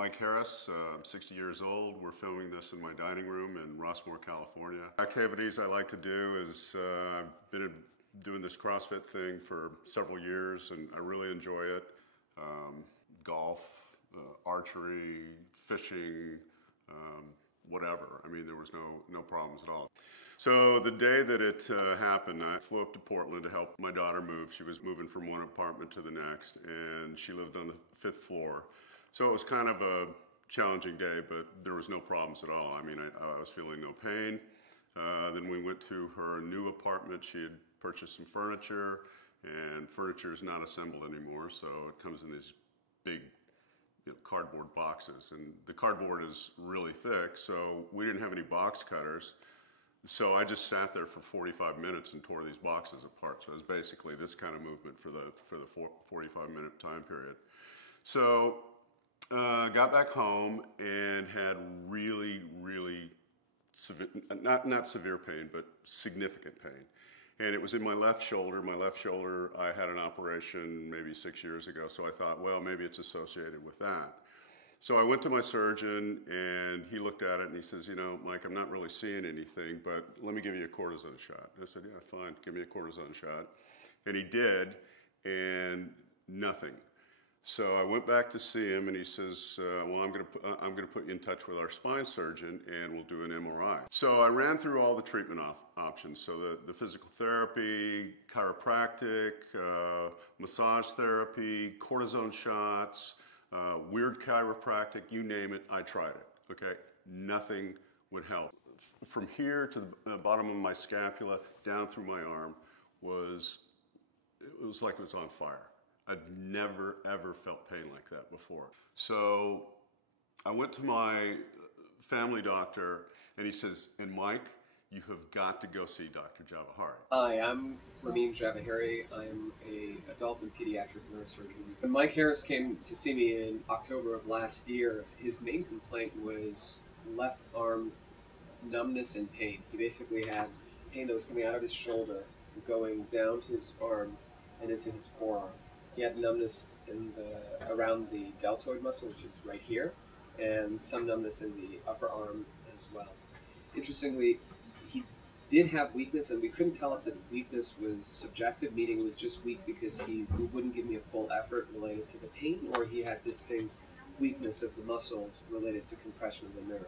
Mike Harris, I'm 60 years old. We're filming this in my dining room in Rossmore, California. Activities I like to do is I've been doing this CrossFit thing for several years and I really enjoy it. Golf, archery, fishing, whatever. I mean, there was no problems at all. So the day that it happened, I flew up to Portland to help my daughter move. She was moving from one apartment to the next, and she lived on the 5th floor. So it was kind of a challenging day, but there was no problems at all. I mean, I was feeling no pain. Then we went to her new apartment. She had purchased some furniture, and furniture is not assembled anymore, so it comes in these big cardboard boxes, and the cardboard is really thick, so we didn't have any box cutters. So I just sat there for 45 minutes and tore these boxes apart. So it was basically this kind of movement for the 45-minute time period. So got back home and had really severe, not severe pain, but significant pain. And it was in my left shoulder. My left shoulder, I had an operation maybe 6 years ago, so I thought, well, maybe it's associated with that. So I went to my surgeon and he looked at it and he says, you know, Mike, I'm not really seeing anything, but let me give you a cortisone shot. I said, yeah, fine, give me a cortisone shot. And he did, and nothing. So I went back to see him and he says, well, I'm gonna put you in touch with our spine surgeon and we'll do an MRI. So I ran through all the treatment options. So the physical therapy, chiropractic, massage therapy, cortisone shots, weird chiropractic, you name it, I tried it, okay? Nothing would help. From here to the bottom of my scapula, down through my arm, it was like it was on fire. I'd never, ever felt pain like that before. So I went to my family doctor and he says, and Mike, you have got to go see Dr. Javahari. Hi, I'm Ramin Javahari. I'm an adult and pediatric neurosurgeon. When Mike Harris came to see me in October of last year, his main complaint was left arm numbness and pain. He basically had pain that was coming out of his shoulder, going down his arm and into his forearm. He had numbness around the deltoid muscle, which is right here, and some numbness in the upper arm as well. Interestingly, he did have weakness, and we couldn't tell if the weakness was subjective, meaning it was just weak because he wouldn't give me a full effort related to the pain, or he had distinct weakness of the muscles related to compression of the nerve.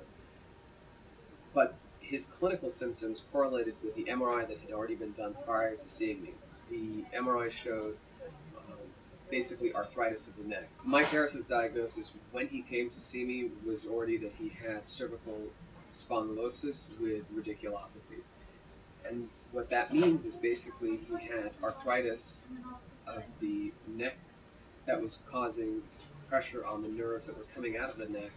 But his clinical symptoms correlated with the MRI that had already been done prior to seeing me. The MRI showed basically arthritis of the neck. Mike Harris's diagnosis when he came to see me was already that he had cervical spondylosis with radiculopathy. And what that means is basically he had arthritis of the neck that was causing pressure on the nerves that were coming out of the neck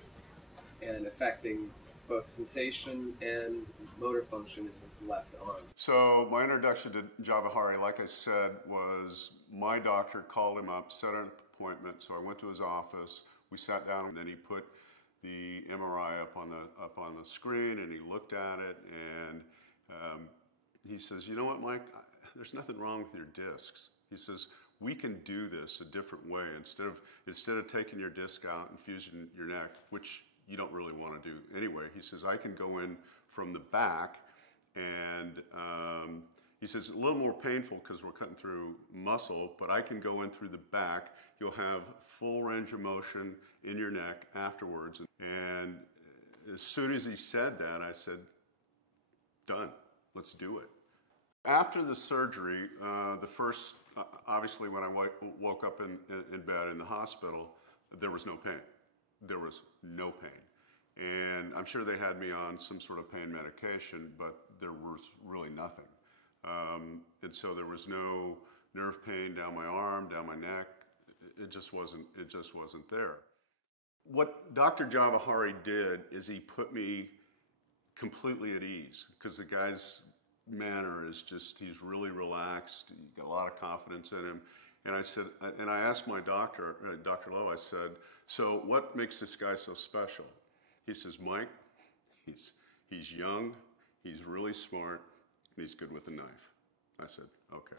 and affecting both sensation and motor function in his left arm. So my introduction to Javahari, like I said, was my doctor called him up, set an appointment. So I went to his office, we sat down, and then he put the MRI up on the screen and he looked at it and he says, you know what, Mike, there's nothing wrong with your discs. He says, we can do this a different way. Instead of taking your disc out and fusing your neck, which you don't really want to do anyway. He says, I can go in from the back and he says, a little more painful because we're cutting through muscle, but I can go in through the back. You'll have full range of motion in your neck afterwards. And as soon as he said that, I said, done, let's do it. After the surgery, obviously when I woke up in bed in the hospital, there was no pain. There was no pain. And I'm sure they had me on some sort of pain medication, but there was really nothing. And so there was no nerve pain down my arm, down my neck. It just wasn't there. What Dr. Javahari did is he put me completely at ease because the guy's manner is just, he's really relaxed. He got a lot of confidence in him. And I said, and I asked my doctor, Dr. Lowe, I said, so what makes this guy so special? He says, Mike, he's young, he's really smart, and he's good with a knife. I said, okay.